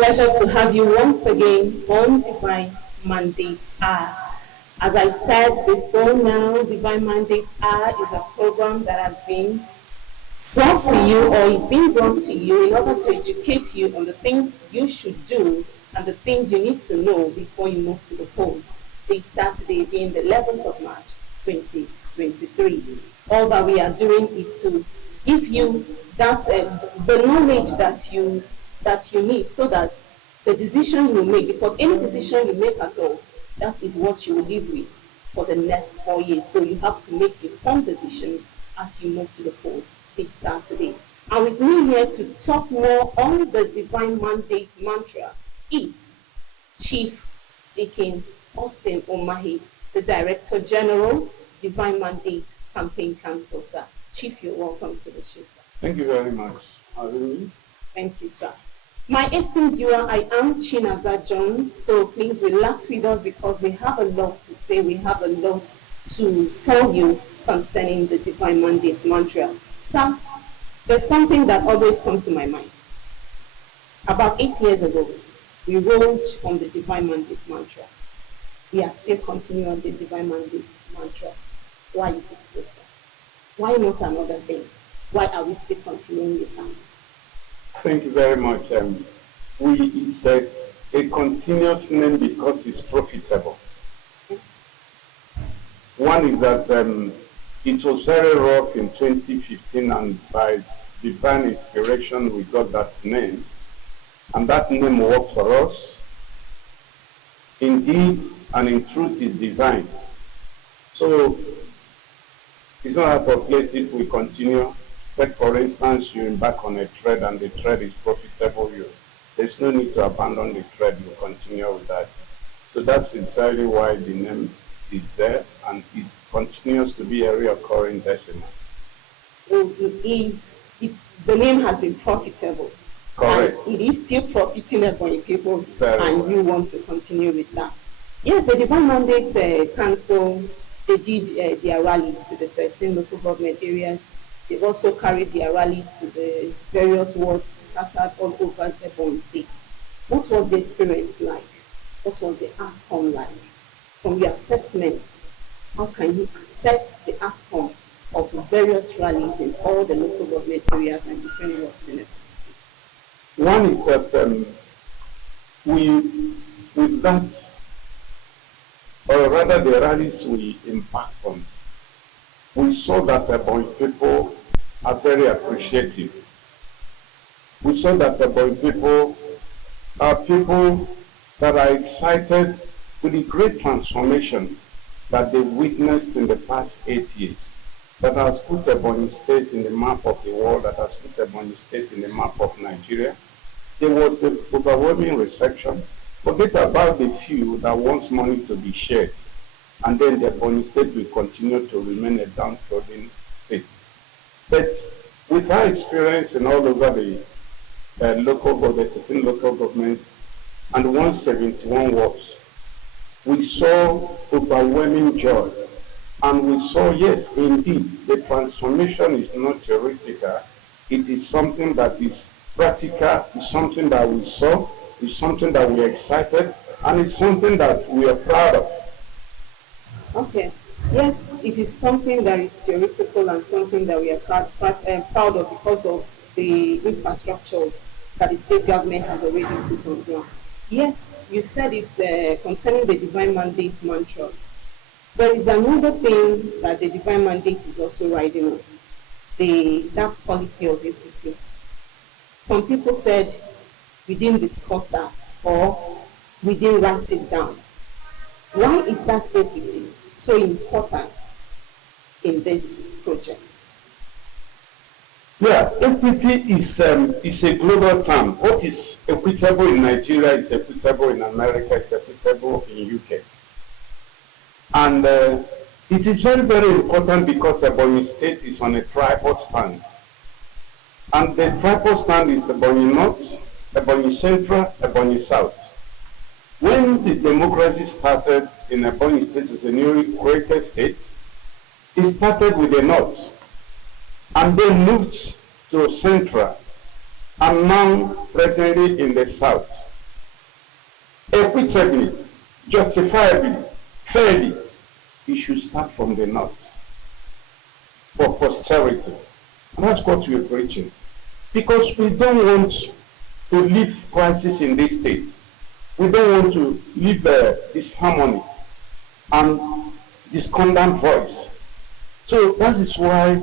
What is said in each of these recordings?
pleasure to have you once again on Divine Mandate R. As I said before now, Divine Mandate R is a program that has been brought to you or is being brought to you in order to educate you on the things you should do and the things you need to know before you move to the polls. This Saturday being the 11th of March 2023. All that we are doing is to give you that the knowledge that you need so that the decision you make, because any decision you make at all, that is what you will live with for the next 4 years. So you have to make informed decisions as you move to the polls this Saturday. And with me here to talk more on the Divine Mandate mantra is Chief Deacon Austin Omahi, the Director General, Divine Mandate Campaign Council, sir. Chief, you're welcome to the show, sir. Thank you very much. Thank you, sir. My esteemed viewer, I am Chinaza John, so please relax with us because we have a lot to say, we have a lot to tell you concerning the Divine Mandate mantra. Sir, there's something that always comes to my mind. About 8 years ago, we wrote on the Divine Mandate mantra. We are still continuing on the Divine Mandate mantra. Why is it so? Why not another thing? Why are we still continuing with that? Thank you very much. It's a continuous name because it's profitable. One is that it was very rough in 2015, and by divine inspiration we got that name, and that name worked for us. Indeed and in truth is divine. So it's not out of place if we continue. But for instance, you embark on a trade and the trade is profitable, there's no need to abandon the trade, you continue with that. So that's exactly why the name is there, and it continues to be a recurring decimal. So the name has been profitable. Correct. And it is still profiting for people, Very and well. you want to continue with that. Yes, the Divine Mandate Council, they did their rallies to the 13 local government areas. They've also carried their rallies to the various wards scattered all over Ebonyi State. What was the experience like? What was the outcome like? From your assessment, how can you assess the outcome of the various rallies in all the local government areas and different wards in Ebonyi State? One is that with that, or rather the rallies we embarked on, we saw that the Ebonyi people are very appreciative. We saw that the Ebonyi people are people that are excited with the great transformation that they witnessed in the past 8 years, that has put Ebonyi State in the map of the world, that has put Ebonyi State in the map of Nigeria. There was an overwhelming reception. Forget about the few that wants money to be shared, and then the Ebonyi State will continue to remain a downtrodden state. But with our experience in all over the 13 local governments and 171 wards, we saw overwhelming joy. And we saw, yes, indeed, the transformation is not theoretical. It is something that is practical, it's something that we saw, it's something that we are excited, and it's something that we are proud of. Okay. Yes, it is something that is theoretical and something that we are proud of because of the infrastructures that the state government has already put on ground. Yes, you said it concerning the Divine Mandate mantra. There is another thing that the Divine Mandate is also riding on, that policy of equity. Some people said we didn't discuss that or we didn't write it down. Why is that equity so important in this project? Yeah, equity is a global term. What is equitable in Nigeria is equitable in America, it's equitable in UK. And it is very, very important because Ebonyi State is on a tripod stand. And the tripod stand is Ebonyi North, Ebonyi Central, Ebonyi South. When the democracy started in Ebonyi State as a newly created state, it started with the North and then moved to Central and now presently in the South. equitably, justifiably, fairly, it should start from the north for posterity. And that's what we're preaching. Because we don't want to leave crisis in this state. We don't want to leave disharmony and discordant voice. So that is why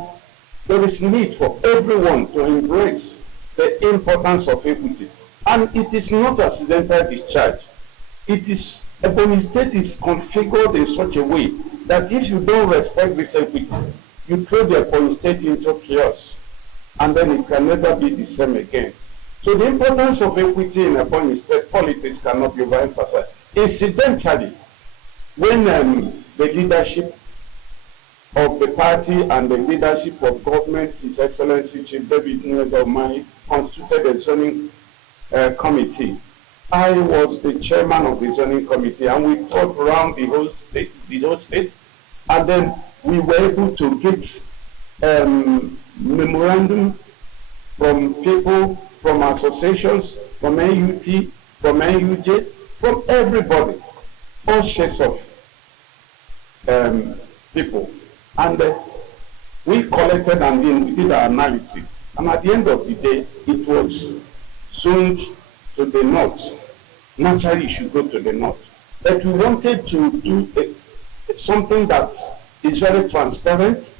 there is need for everyone to embrace the importance of equity. And it is not accidental discharge. It is, Ebonyi State is configured in such a way that if you don't respect this equity, you throw the Ebonyi State into chaos, and then it can never be the same again. So the importance of equity in Ebonyi State politics cannot be overemphasized. Incidentally, when the leadership of the party and the leadership of government, His Excellency Chief David Nweza constituted a zoning committee, I was the chairman of the zoning committee, and we toured around the whole state, and then we were able to get memorandum from people, from associations, from NUT, from NUJ, from everybody, all shades of people. And we collected and then we did our analysis. And at the end of the day, it was zoned to the north. Naturally, it should go to the north. But we wanted to do something that is very transparent,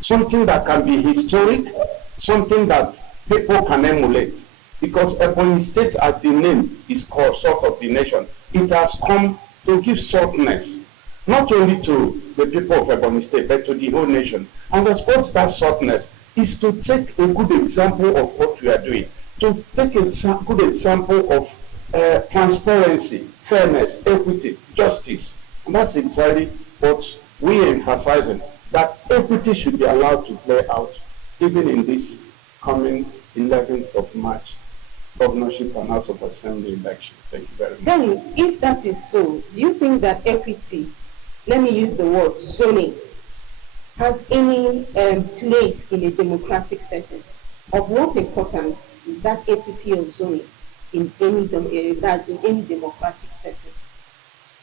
something that can be historic, something that people can emulate. Because Ebonyi State, as the name is called, salt of the nation, it has come to give saltness, not only to the people of Ebonyi State, but to the whole nation. And the sport that saltness is to take a good example of what we are doing, to take a good example of transparency, fairness, equity, justice. And that's exactly what we are emphasizing, that equity should be allowed to play out even in this coming 11th of March governorship and House of Assembly election. Thank you very much. Then, if that is so, do you think that equity, let me use the word zoning, has any place in a democratic setting? Of what importance is that equity of zoning in any democratic setting?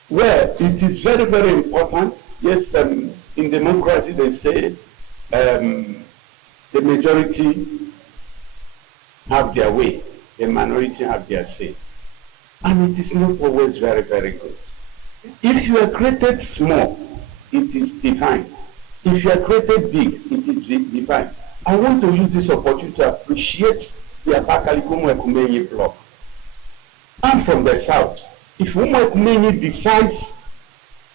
Well, it is very, very important. Yes, in democracy they say the majority have their way, the minority have their say. And it is not always very, very good. If you are created small, it is divine. If you are created big, it is divine. I want to use this opportunity to appreciate the Abakaliki block. I'm from the south. If Umuekumenyi decides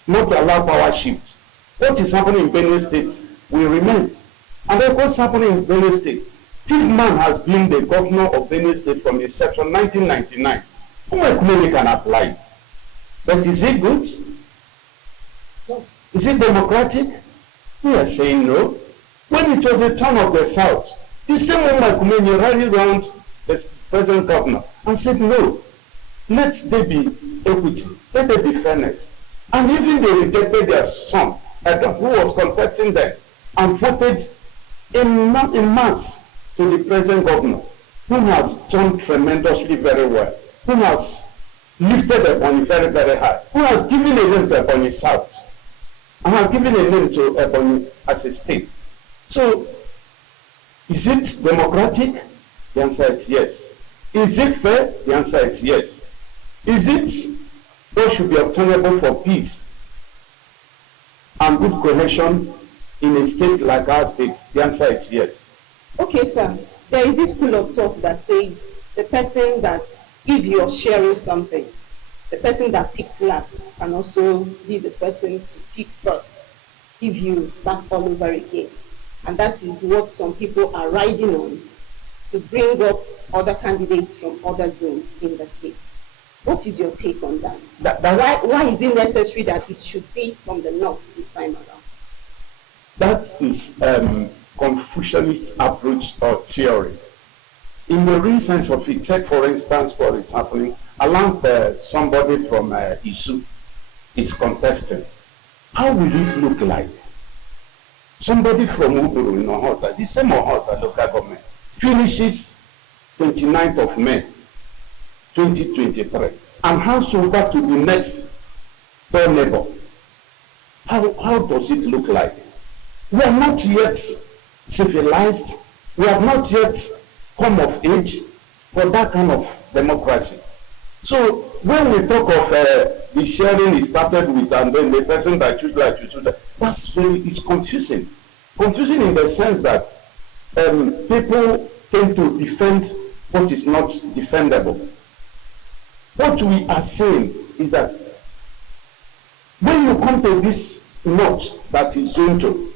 not to allow power shift, what is happening in Benue State will remain. And then what's happening in Benue State? Tiefman has been the governor of Benue State from inception 1999. Umuekumenyi can apply it. But is it good? No. Is it democratic? We are saying no. When it was the turn of the South, the same Umuekumenyi rallied around the present governor and said no. Let there be equity, let there be fairness. And even they rejected their son, Adam, who was contesting them, and voted in mass to the present governor, who has done tremendously very well, who has lifted Ebonyi very, very high, who has given a name to Ebonyi South, and has given a name to Ebonyi as a state. So, is it democratic? The answer is yes. Is it fair? The answer is yes. Is it what should be obtainable for peace and good cohesion in a state like our state? The answer is yes. Okay, sir. There is this school of thought that says the person that, if you're sharing something, the person that picked last can also be the person to pick first if you start all over again. And that is what some people are riding on to bring up other candidates from other zones in the state. What is your take on that? Why is it necessary that it should be from the north this time around? That is Confucianist approach or theory. In the real sense of it, take for instance what is happening. Along somebody from Isu is contesting. How will it look like? Somebody from Uburu in Ohosa, the same Ohosa local government, finishes 29th of May. 2023 and hands over to the next door neighbor, how does it look like? We are not yet civilized. We have not yet come of age for that kind of democracy. So when we talk of the sharing is started with and then the person that choose like to choose that, that's very, it's confusing. Confusing in the sense that people tend to defend what is not defendable. What we are saying is that when you come to this north that is Zonto,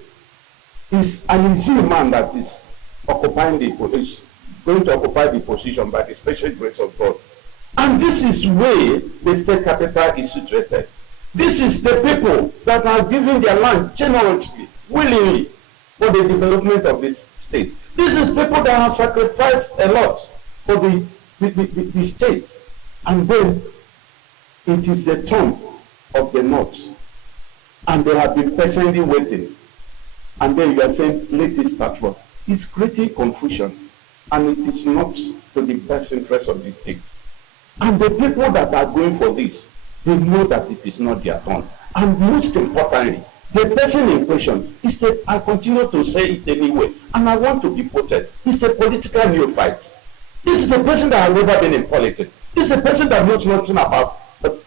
is an easy man that is occupying the position, going to occupy the position by the special grace of God. And this is where the state capital is situated. This is the people that are giving their land generously, willingly, for the development of this state. This is people that have sacrificed a lot for the state. And then it is the turn of the north. And they have been patiently waiting. And then you are saying, let this start work. It's creating confusion. And it is not to the best interest of the state. And the people that are going for this, they know that it is not their turn. And most importantly, the person in question is that I continue to say it anyway, and I want to be quoted. He's a political neophyte. This is a person that has never been in politics. This is a person that knows nothing about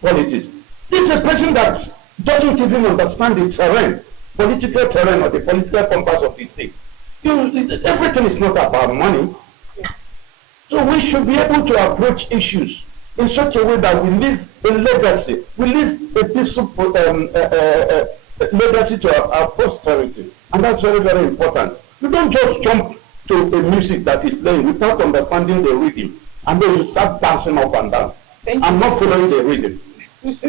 politics. This is a person that doesn't even understand the terrain, political terrain, or the political compass of the state. Everything is not about money. So we should be able to approach issues in such a way that we leave a legacy, we leave a peaceful legacy to our posterity. And that's very, very important. You don't just jump to a music that is playing without understanding the rhythm, and then you start dancing up and down. I'm not following the rhythm.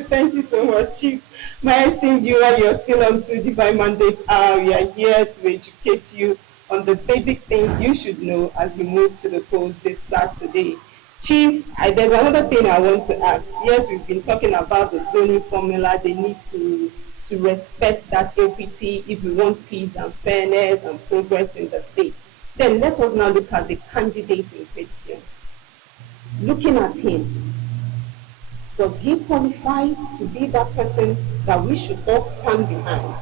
Thank you so much, Chief. My esteemed viewer, you're still on to Divine Mandate Hour. We are here to educate you on the basic things you should know as you move to the polls this Saturday. Chief, there's another thing I want to ask. Yes, we've been talking about the zoning formula. They need to respect that equity if we want peace and fairness and progress in the state. Then let us now look at the candidate in question. Looking at him, does he qualify to be that person that we should all stand behind?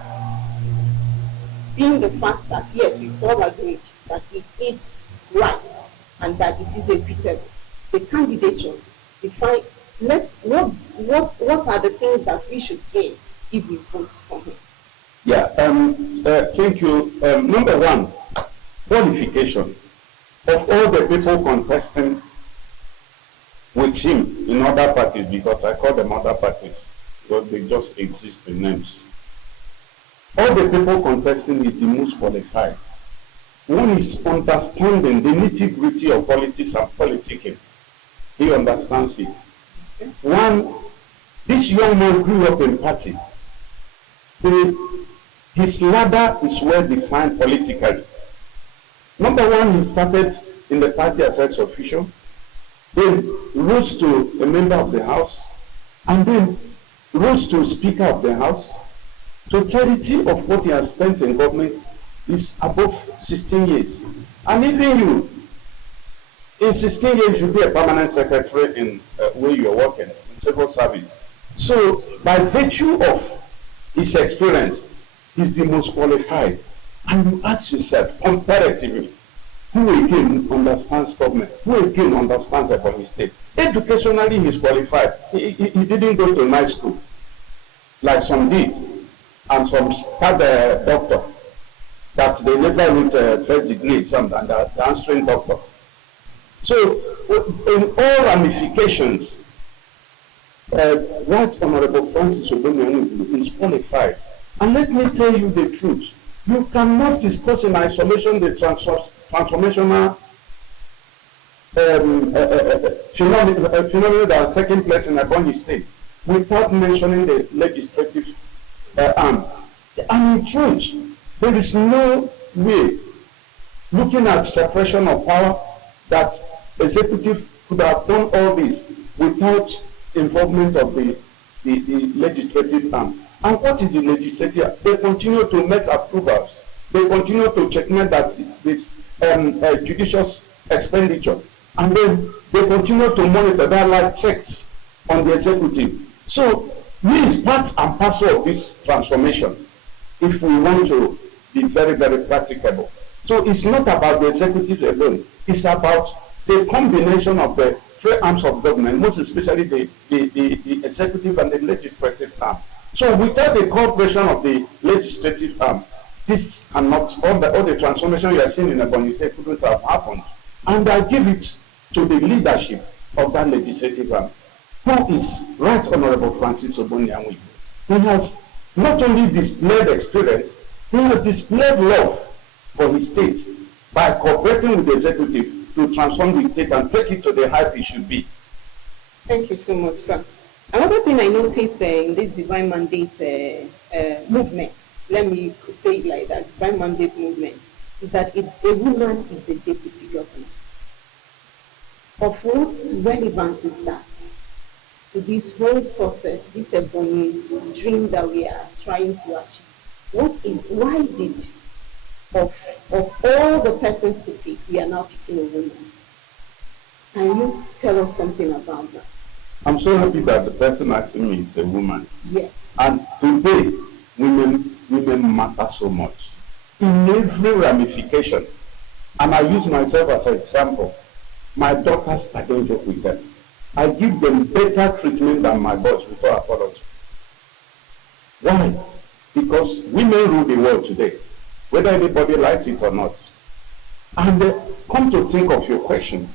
Being the fact that, yes, we've all agreed that it is right and that it is equitable. The candidature, define, what are the things that we should gain if we vote for him? Yeah, thank you. Number one, qualification of all the people contesting with him in other parties, because I call them other parties, because they just exist in names. All the people contesting is the most qualified. One is understanding the nitty-gritty of politics and politicking. He understands it. Okay. One, this young man grew up in party. His ladder is well defined politically. Number one, he started in the party as ex-official, then rose to a member of the House, and then rose to Speaker of the House. Totality of what he has spent in government is above 16 years. And even you, in 16 years, you'll be a permanent secretary in where you're working, in civil service. So, by virtue of his experience, he's the most qualified. And you ask yourself, comparatively, who again understands government? Who again understands about his state? Educationally, he's qualified. He didn't go to night school, like some did, and some had a doctor, that they never went first degree exam and the answering doctor. So, in all ramifications, Right Honorable Francis Ogbonnionu is qualified. And let me tell you the truth. You cannot discuss in isolation the transformational phenomenon that has taken place in Ebonyi State without mentioning the legislative arm. And in truth, there is no way, looking at separation of power, that executive could have done all this without involvement of the legislative arm. And what is the legislature? They continue to make approvals. They continue to checkmate that it's judicious expenditure. And then they continue to monitor. There are like checks on the executive. So we is part and parcel of this transformation if we want to be very, very practicable. So it's not about the executive alone. It's about the combination of the three arms of government, most especially the executive and the legislative arm. So without the cooperation of the legislative arm, this cannot, all the transformation you are seeing in Ebonyi State couldn't have happened. And I give it to the leadership of that legislative arm, who is Right Honorable Francis Obonyanwe. He has not only displayed experience, he has displayed love for his state by cooperating with the executive to transform the state and take it to the height it should be. Thank you so much, sir. Another thing I noticed in this divine mandate movement, let me say it like that, divine mandate movement, is that a woman is the deputy governor. Of what relevance is that to this whole process, this Ebonyi dream that we are trying to achieve? Why did, of all the persons to pick, we are now picking a woman? Can you tell us something about that? I'm so happy that the person asking me is a woman. Yes. And today, women matter so much in every ramification. And I use myself as an example. My daughters, I don't joke with them. I give them better treatment than my boss without apology. Why? Because women rule the world today, whether anybody likes it or not. And come to think of your question,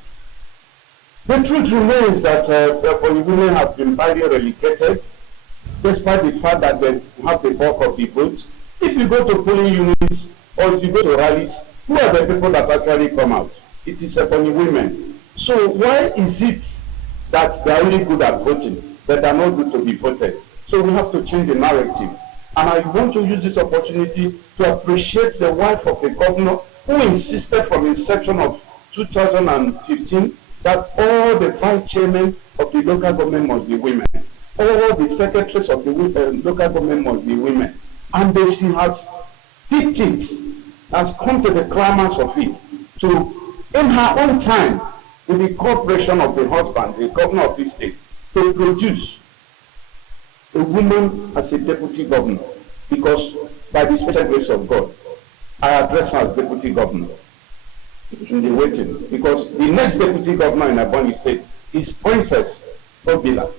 the truth remains that women have been highly relegated, despite the fact that they have the bulk of the vote. If you go to polling units or if you go to rallies, who are the people that actually come out? It is Ebonyi women. So why is it that they are only good at voting, but they are not good to be voted? So we have to change the narrative. And I want to use this opportunity to appreciate the wife of the governor who insisted from inception of 2015 that all the vice chairmen of the local government must be women. All the secretaries of the local government must be women. And then she has picked it, has come to the climax of it, to, in her own time, with the cooperation of the husband, the governor of this state, to produce a woman as a deputy governor. Because by the special grace of God, I address her as deputy governor in the waiting. Because the next deputy governor in Ebonyi State is Princess Obila.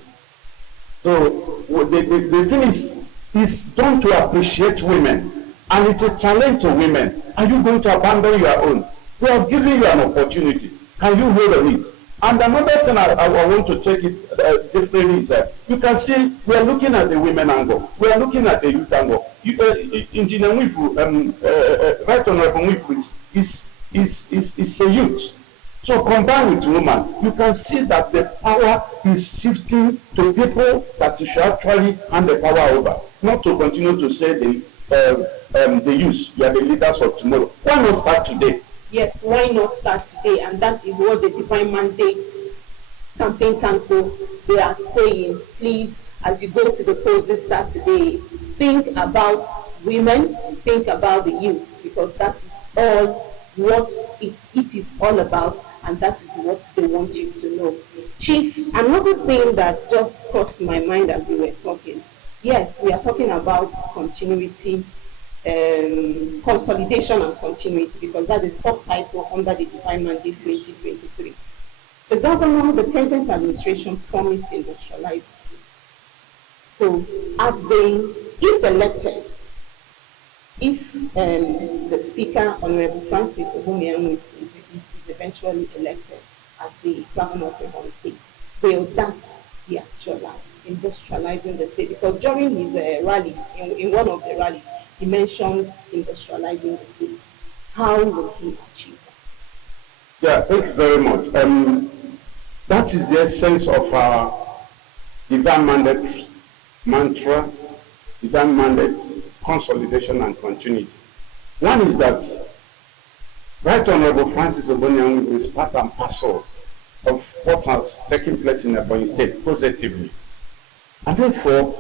So the thing is done to appreciate women, and it's a challenge to women. Are you going to abandon your own? We have given you an opportunity. Can you hold on it? And another thing I want to take it differently is that you can see we are looking at the women angle, we are looking at the youth angle. Engineer Wifu, Right Honorable Wifu is a youth. So combined with women, you can see that the power is shifting to people that you should actually hand the power over, not to continue to say the youth, you are the leaders of tomorrow. Why not start today? Yes, why not start today? And that is what the Divine Mandate Campaign Council, they are saying. Please, as you go to the polls this Saturday, think about women, think about the youth, because that is all what it is all about, and that is what they want you to know. Chief, another thing that just crossed my mind as you were talking, yes, we are talking about continuity, consolidation and continuity, because that's a subtitle under the Divine Mandate 2023. The governor, the present administration promised to industrialize the state. So, as they, if elected, if the Speaker, Honorable Francis Obonyanwe, is eventually elected as the governor of the whole state, will that be actualized, industrializing the state? Because during his rallies, in one of the rallies, he mentioned industrializing the state. How will he achieve that? Yeah, thank you very much. That is the essence of our divine mandate mantra, divine mandate, consolidation and continuity. One is that Right Honorable Francis Obonyanwe is part and parcel of what has taken place in Ebonyi State positively. And therefore,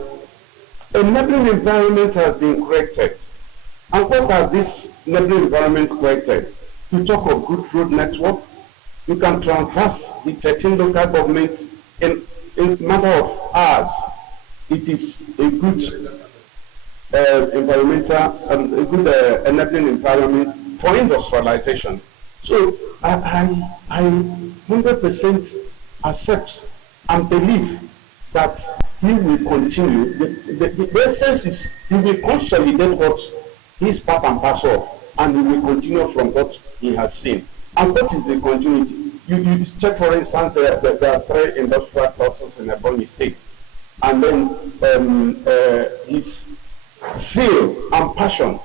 a enabling environment has been created. And what has this enabling environment created? You talk of good road network, You can traverse the 13 local governments in matter of hours. It is a good environmental and a good enabling environment for industrialization. So I 100% accept and believe that he will continue. The essence is he will consolidate what he is part and parcel of, and he will continue from what he has seen. And what is the continuity? You check, for instance, there are 3 industrial clusters in Ebonyi State, and then his zeal and passion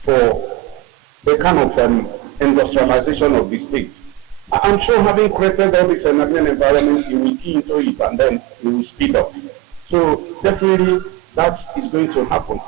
for the kind of industrialization of the state. I'm sure having created all this enabling environment, he will key into it and then he will speed up. So definitely that is going to happen.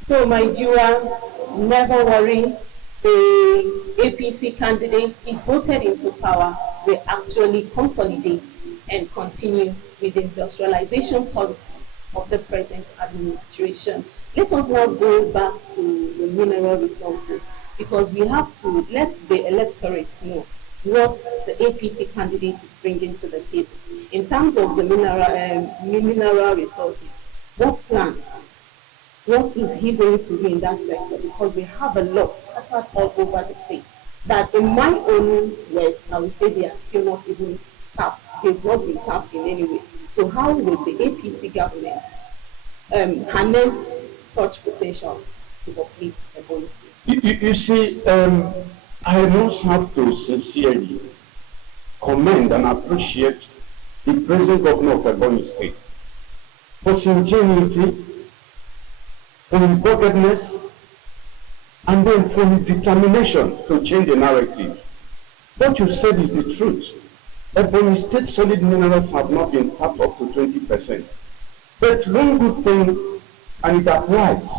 So, my viewer, never worry. The APC candidate, if voted into power, will actually consolidate and continue with the industrialization policy of the present administration. Let us now go back to the mineral resources, because we have to let the electorate know what the APC candidate is bringing to the table in terms of the mineral resources. What plans? What is he going to do in that sector? Because we have a lot scattered all over the state that, in my own words, I would say they are still not even tapped. They've not been tapped in any way. So how will the APC government harness such potentials to complete the whole state? You see, I must have to sincerely commend and appreciate the present governor of Ebonyi State for his ingenuity, for his doggedness, and then for his determination to change the narrative. What you said is the truth. Ebonyi State solid minerals have not been tapped up to 20%. But one good thing, and it applies,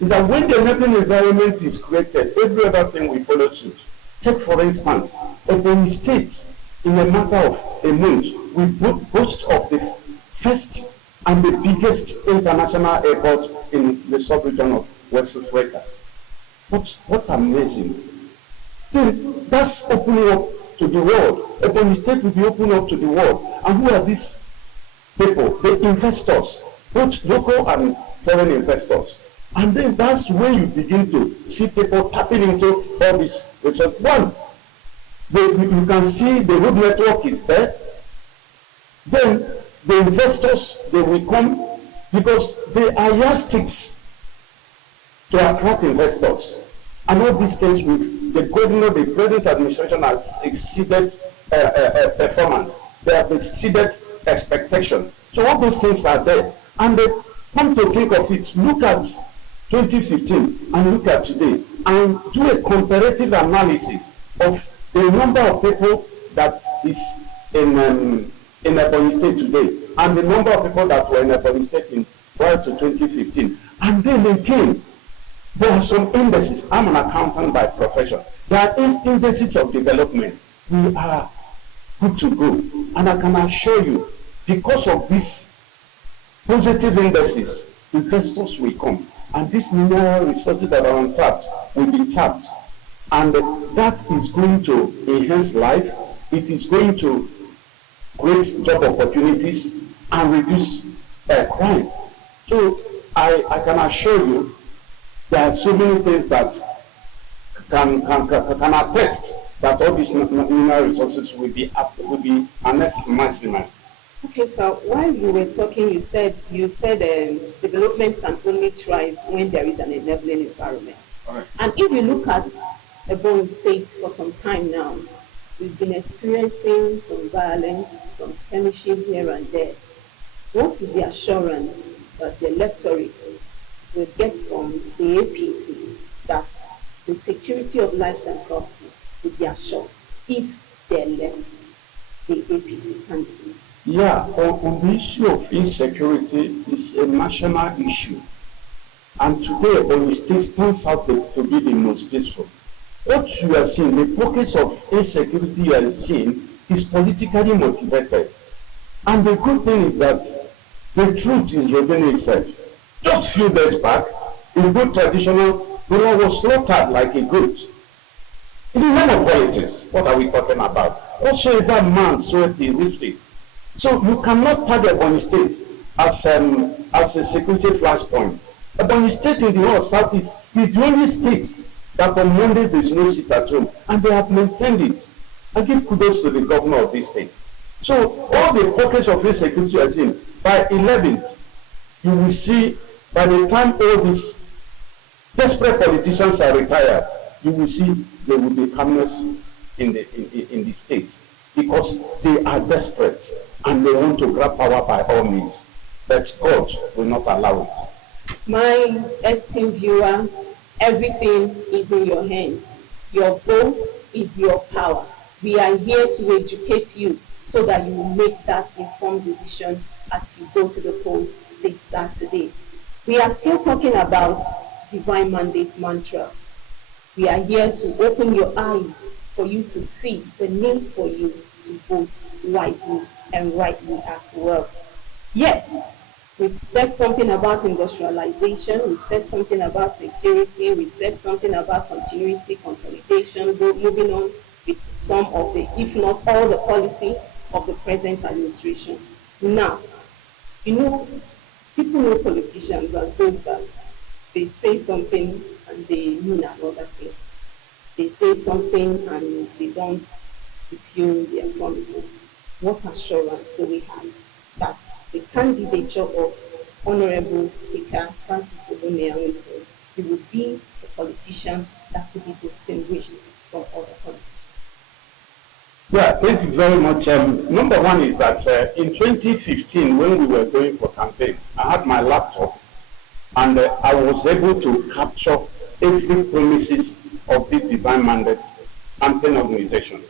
is that when the enabling environment is created, every other thing will follow suit. Take, for instance, Ebonyi State, in a matter of a month, will boast of the first and the biggest international airport in the sub-region of West Africa. What amazing. Then that's opening up to the world. Ebonyi State will be opening up to the world. And who are these people? The investors, both local and foreign investors. And then that's when you begin to see people tapping into all this research. One, you can see the road network is there. Then the investors, they will come because they are yardsticks to attract investors. And all these things with the governor, the present administration has exceeded performance. They have exceeded expectation. So all those things are there. And they come to think of it, look at 2015 and look at today and do a comparative analysis of the number of people that is in Ebonyi State today and the number of people that were in Ebonyi State prior to 2015. And then again, there are some indices. I'm an accountant by profession. There are 8 indices of development. We are good to go. And I can assure you, because of these positive indices, investors will come. And these mineral resources that are untapped will be tapped. And that is going to enhance life. It is going to create job opportunities and reduce crime. So I can assure you there are so many things that can attest that all these mineral resources will be harnessed maximum. Okay, so while you were talking, you said development can only thrive when there is an enabling environment. Right. And if you look at Ebonyi State for some time now, we've been experiencing some violence, some skirmishes here and there. What is the assurance that the electorates will get from the APC that the security of lives and property will be assured if they elect the APC candidates? Yeah, on the issue of insecurity is a national issue. And today, Ebonyi State stands out to be the most peaceful. What you are seeing, the pockets of insecurity you are seeing, is politically motivated. And the good thing is that the truth is revealing itself. Just few days back, in good traditional, Bola was slaughtered like a goat. In the name of politics, what are we talking about? Whatsoever man soweth he reaps it. So you cannot tag Ebonyi State as a security flashpoint. Ebonyi State in the whole southeast is the only state that on Monday there is no sit at home, and they have maintained it. I give kudos to the governor of this state. So all the pockets of insecurity are seen. By 11th, you will see, by the time all these desperate politicians are retired, you will see there will be calmness in the state, because they are desperate and they want to grab power by all means. But God will not allow it. My esteemed viewer, everything is in your hands. Your vote is your power. We are here to educate you so that you will make that informed decision as you go to the polls this Saturday. We are still talking about divine mandate mantra. We are here to open your eyes for you to see the need for you to vote wisely and rightly as well. Yes, we've said something about industrialization, we've said something about security, we've said something about continuity, consolidation, moving on with some of the, if not all the policies of the present administration. Now, people know politicians as those that they say something and they mean another thing. They say something and they don't fulfill their promises. What assurance do we have that the candidature of Honorable Speaker Francis Ogbonnia he would be a politician that could be distinguished from other politicians? Yeah, thank you very much. Number one is that in 2015, when we were going for campaign, I had my laptop and I was able to capture every promises of the divine mandate campaign organization.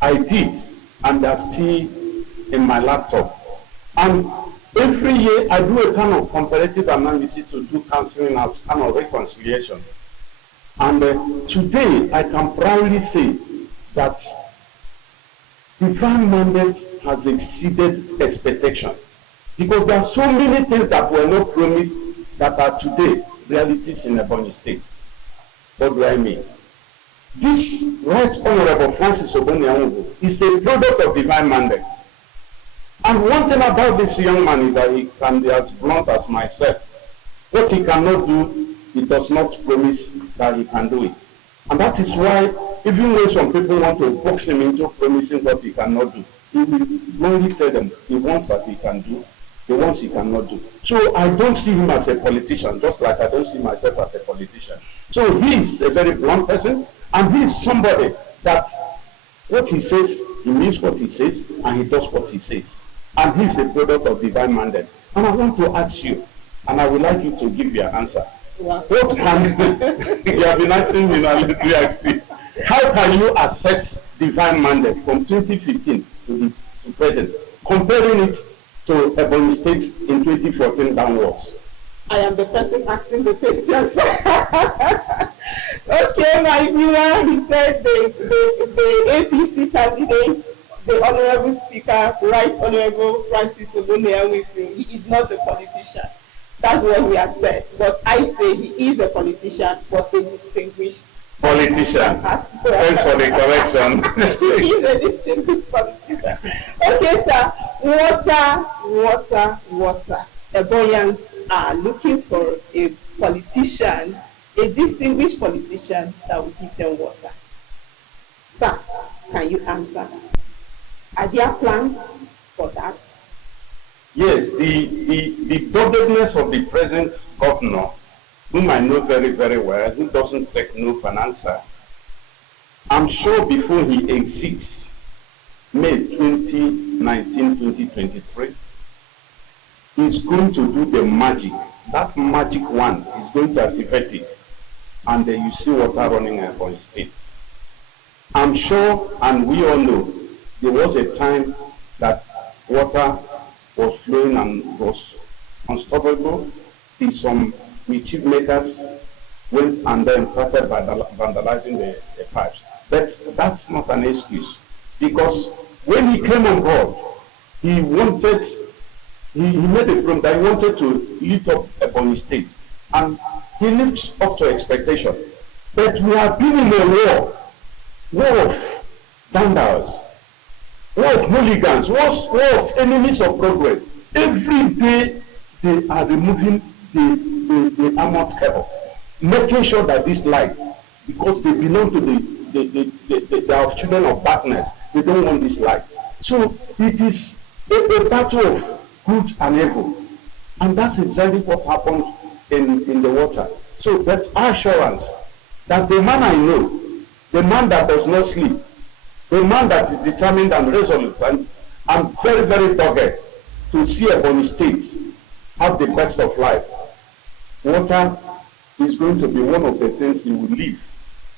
I did, and they're still in my laptop. And every year I do a kind of comparative analysis to do counseling out, kind of reconciliation. And today I can proudly say that divine mandate has exceeded expectation, because there are so many things that were not promised that are today realities in Ebonyi State. What do I mean? This Right Honorable Francis Ogbonnia is a product of divine mandate. And one thing about this young man is that he can be as blunt as myself. What he cannot do, he does not promise that he can do it. And that is why, even when some people want to box him into promising what he cannot do, he will only tell them the ones that he can do, the ones he cannot do. So I don't see him as a politician, just like I don't see myself as a politician. So he is a very blunt person, and he is somebody that what he says, he means what he says, and he does what he says. And he is a product of divine mandate. And I want to ask you, and I would like you to give your answer. Wow. What can you have been asking me now? Let me ask you. How can you assess divine mandate from 2015 to present, comparing it to Ebonyi State in 2014 downwards? I am the person asking the questions. Okay, my viewer, he said the APC candidate, the Honorable Speaker, Right Honorable Francis Ogbonnia, he is not a politician. That's what we have said. But I say he is a politician, but a distinguished politician. Thanks for the correction. He is a distinguished politician. Okay, sir. Water. Ebonyans are looking for a politician, a distinguished politician that will give them water. Sir, can you answer that? Are there plans for that? Yes, the doggedness of the present governor, whom I know very, very well, who doesn't take no for an answer, I'm sure before he exits May 2019, 2023, he's going to do the magic. That magic one is going to activate it. And then you see water running upon his state. I'm sure, and we all know, there was a time that water was flowing and was unstoppable till some mischief makers went and then started vandalizing the pipes. But that's not an excuse, because when he came on board, he wanted, he made a promise that he wanted to lift up Ebonyi State, and he lives up to expectation. But we have been in a war war of vandals, war of hooligans, war of enemies of progress. Every day they are removing the armored cable, making sure that this light, because they belong to they are children of darkness, they don't want this light. So it is a battle of good and evil, and that's exactly what happened in the water. So that's assurance that the man I know, the man that does not sleep, the man that is determined and resolute and very, very dogged to see Ebonyi State have the best of life, water is going to be one of the things he will leave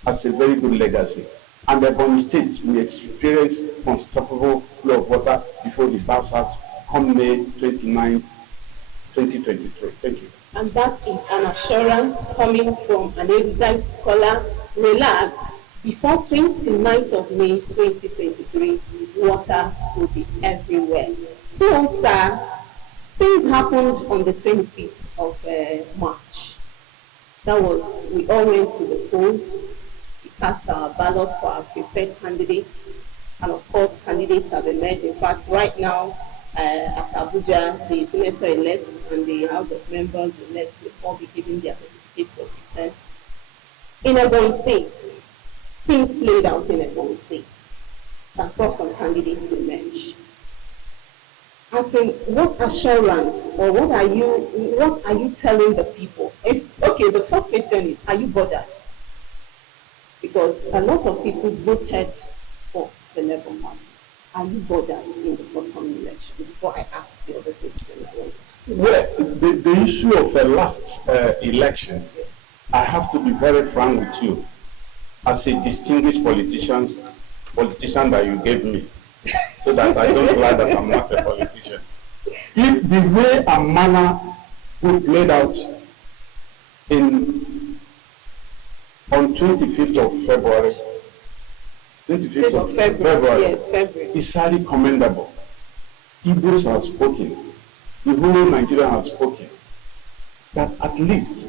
as a very good legacy. And Ebonyi State will experience unstoppable flow of water before it bows out come May 29th, 2023. Thank you. And that is an assurance coming from an erudite scholar. Relax. Before 29th of May 2023, water will be everywhere. So, sir, things happened on the 25th of March. That was, we all went to the polls, we cast our ballot for our preferred candidates, and of course, candidates have emerged. In fact, right now, at Abuja, the senator-elects and the House of Members-elect will all be giving their certificates of return. In Ebonyi State, things played out in Ebonyi State. I saw some candidates emerge. As in, what assurance or what are you telling the people? Okay, the first question is, are you bothered? Because a lot of people voted for the Labour Party. Are you bothered in the forthcoming election? Before I ask the other question, I want to ask. Well, the issue of the last election, I have to be very frank with you. As a distinguished politician that you gave me, so that I don't lie that I'm not a politician. If the way and manner we played out on 25th of February, 25th of February, yes, February, is highly commendable. Igbos have spoken, the whole Nigeria has spoken, that at least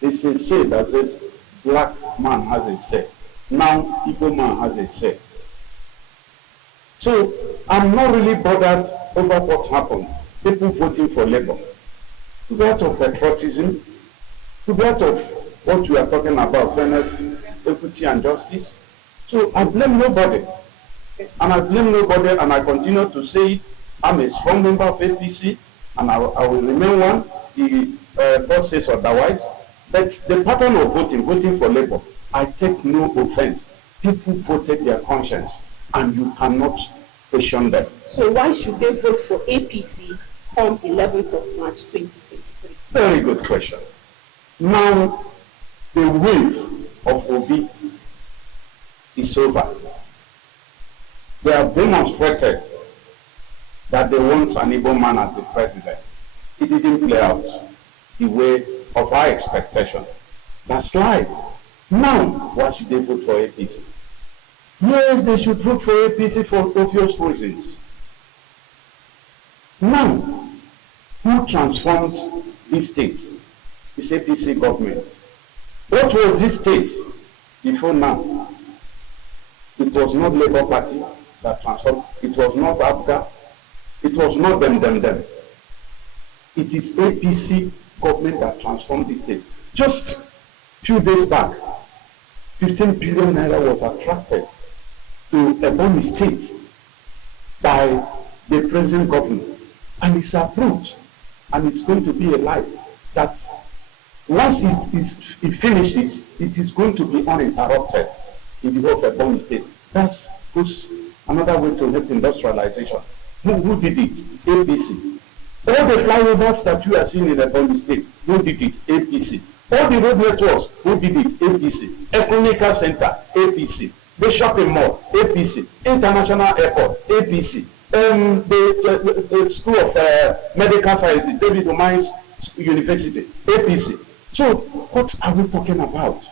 there's a say that says black man has a say. Now Igbo man has a say. So I'm not really bothered over what happened. People voting for Labour. To be out of patriotism, to be out of what we are talking about, fairness, equity and justice. So I blame nobody. And I blame nobody, and I continue to say it. I'm a strong member of APC, and I will remain one till God says otherwise. But the pattern of voting for Labour, I take no offense. People voted their conscience, and you cannot question them. So why should they vote for APC on 11th of March 2023? Very good question. Now, the wave of Obi is over. They have demonstrated that they want an Igbo man as the president. It didn't play out the way of our expectation. That's life. Now, why should they vote for APC? Yes, they should vote for APC for obvious reasons. Now, who transformed this state? This APC government. What was this state before now? It was not Labour Party that transformed. It was not ABGA. It was not them. It is APC government that transformed this state. Just a few days back, 15 billion naira was attracted to Ebonyi State by the present government, and it's approved, and it's going to be a light that once it finishes, it is going to be uninterrupted in the whole of Ebonyi State. That's another way to help industrialization. Who did it? APC. All the flyovers that you are seeing in Ebonyi State, who did it? APC. All the road networks, who did it? APC. Economical Center, APC. The shopping mall, APC. International Airport, APC. The School of Medical Sciences, David Omay's University, APC. So what are we talking about?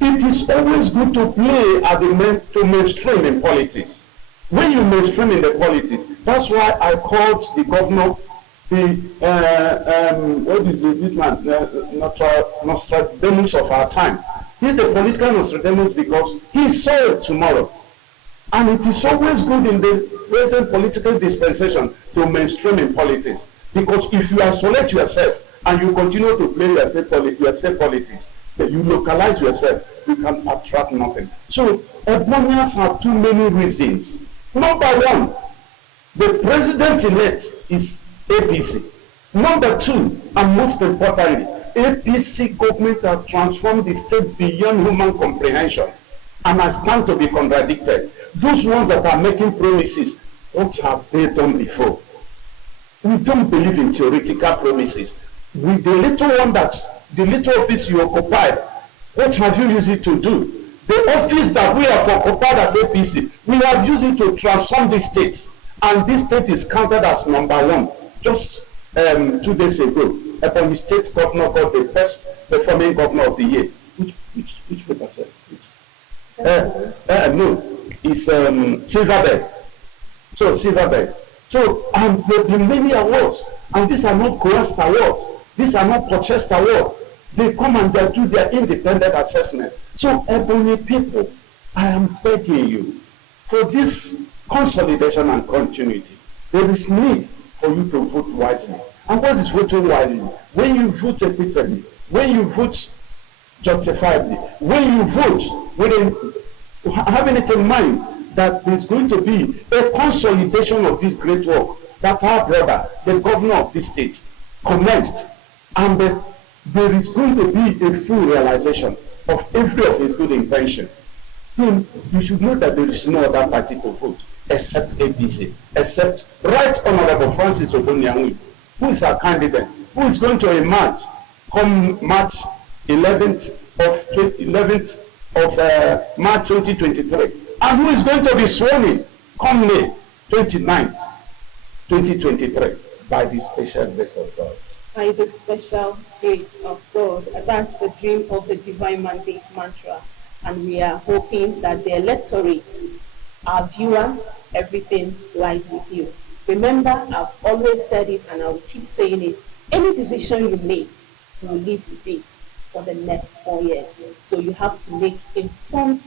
It is always good to play at to mainstream in politics. When you mainstream in the politics, that's why I called the governor what is this man, Nostradamus of our time. He's the political Nostradamus because he saw it tomorrow. And it is always good in the present political dispensation to mainstream in politics. Because if you isolate yourself and you continue to play your state politics, then you localize yourself, you can attract nothing. So Ebonians have too many reasons. Number one, the president-elect is APC. Number two, and most importantly, APC government have transformed the state beyond human comprehension and are stand to be contradicted. Those ones that are making promises, what have they done before? We don't believe in theoretical promises. With the little one the little office you occupied, what have you used it to do? The office that we have occupied as APC, we have used it to transform the state. And this state is counted as number one. Just 2 days ago, Ebonyi State Governor got the best performing governor of the year. Which paper said? No, it's Silverbird. So Silverbird. So and there have been many awards, and these are not coerced awards. These are not purchased awards. They come and they do their independent assessment. So Ebonyi people, I am begging you for this consolidation and continuity. There is need for you to vote wisely. And what is voting wisely? When you vote equitably, when you vote justifiably, when you vote with having it in mind that there's going to be a consolidation of this great work that our brother, the governor of this state, commenced, and there is going to be a full realization of every of his good intention. Then you should know that there is no other party to vote except APC, except Right Honorable Francis Obonyanwu, who is our candidate, who is going to emerge come March 11th of March 2023, and who is going to be sworn in come May 29th, 2023, by the special grace of God. By the special grace of God. That's the dream of the divine mandate mantra. And we are hoping that the electorates, our viewer, everything lies with you. Remember, I've always said it and I will keep saying it. Any decision you make, you will live with it for the next 4 years. So you have to make informed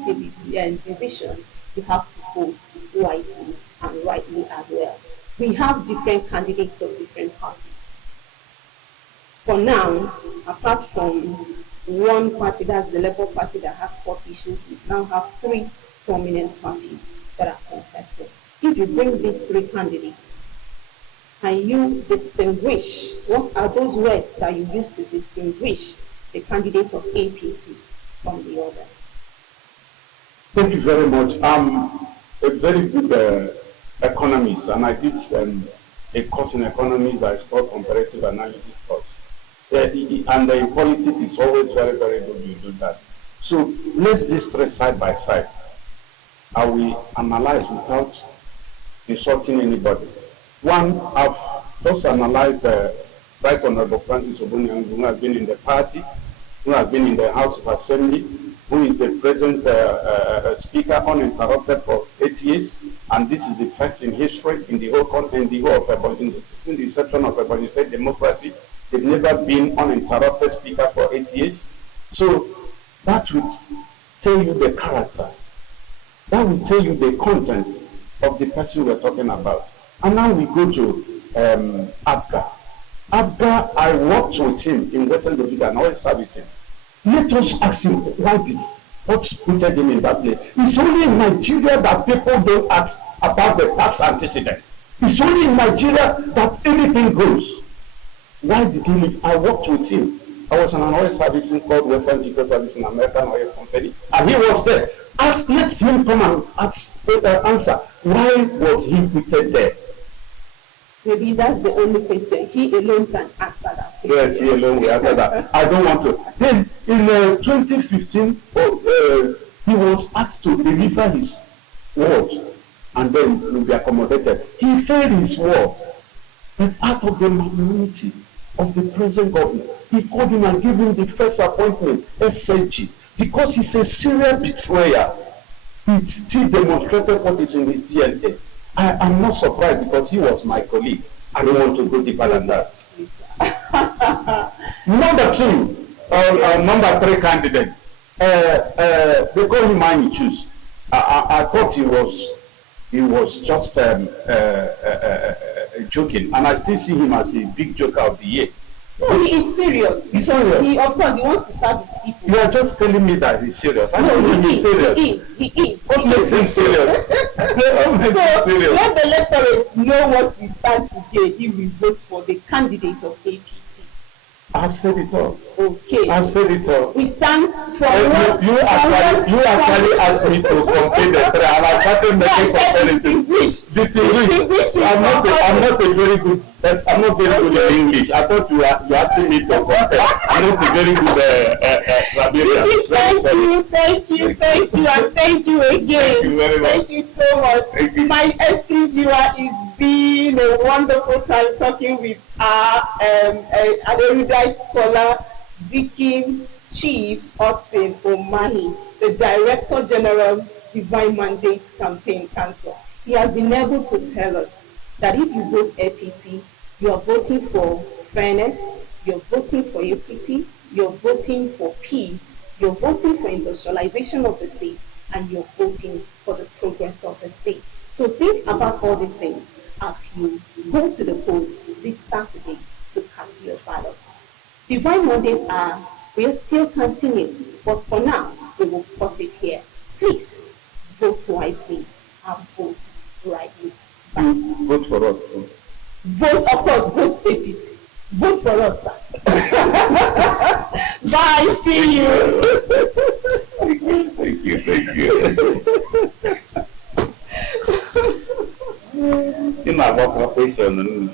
decision. You have to vote wisely and rightly as well. We have different candidates of different parties. For now, apart from one party, that's the Labour Party, that has 4 issues, we now have 3 prominent parties that are contesting. If you bring these 3 candidates, can you distinguish, what are those words that you use to distinguish the candidates of APC from the others? Thank you very much. I'm a very good economist, and I did a course in economics that is called comparative analysis course. And in politics, it's always very, very good you do that. So let's just 3 side by side. I will analyze without insulting anybody. One, I've just analyzed Right Honorable Francis Obonyanwu, who has been in the party, who has been in the House of Assembly, who is the present speaker uninterrupted for 8 years, and this is the first in history in the whole country, in the whole of Ebonyi, since the inception of Ebonyi State Democracy. They've never been uninterrupted speaker for 8 years. So that would tell you the character. That will tell you the content of the person we're talking about. And now we go to Abga. Abga, I worked with him in Western Division and oil servicing. Let us ask him what put him in that place. It's only in Nigeria that people don't ask about the past antecedents. It's only in Nigeria that anything goes. Why did he leave? I worked with him. I was on an oil servicing called Western Division Service, an American oil company, and he was there. Let him come and answer. Why was he put there? Maybe that's the only question. He alone can answer that question. Yes, he alone will answer that. I don't want to. Then in 2015, he was asked to deliver his word, and then he will be accommodated. He failed his word, but out of the magnanimity of the present governor, he called him and gave him the first appointment, SLG, because he's a serial betrayer. He still demonstrated what is in his DNA. I am not surprised because he was my colleague. I don't want to go deeper than that. Number 2, number 3 candidate, They call him man choose. I thought he was just joking, and I still see him as a big joker of the year. No, he is serious. He's serious. He, of course, he wants to serve his people. You are just telling me that he's serious. I don't know he's serious. He is. What makes him serious? What makes him serious? Let the electorate know what we stand today if we vote for the candidate of APC. I've said it all. Okay. I've said it all. We stand for You actually asked me to compare the three, and I started making comparisons. Distinguish. I'm not a very good. I'm not very good in English. I thought you asking me to compare. I'm not a very good Liberian. Thank you, and thank you again. Thank you very much. Thank you so much. My esteemed viewer, it's been a wonderful time talking with an erudite scholar, Deacon Chief Austin Omahi, the Director General, Divine Mandate Campaign Council. He has been able to tell us that if you vote APC, you are voting for fairness, you're voting for equity, you're voting for peace, you're voting for industrialization of the state, and you're voting for the progress of the state. So think about all these things as you go to the polls this Saturday to cast your ballots. Divine Mandate will still continue, but for now, we will pause it here. Please vote wisely and vote rightly. Vote for us too. Vote, of course, vote APC. Vote for us, sir. Bye, see you. Thank you. In my vocation.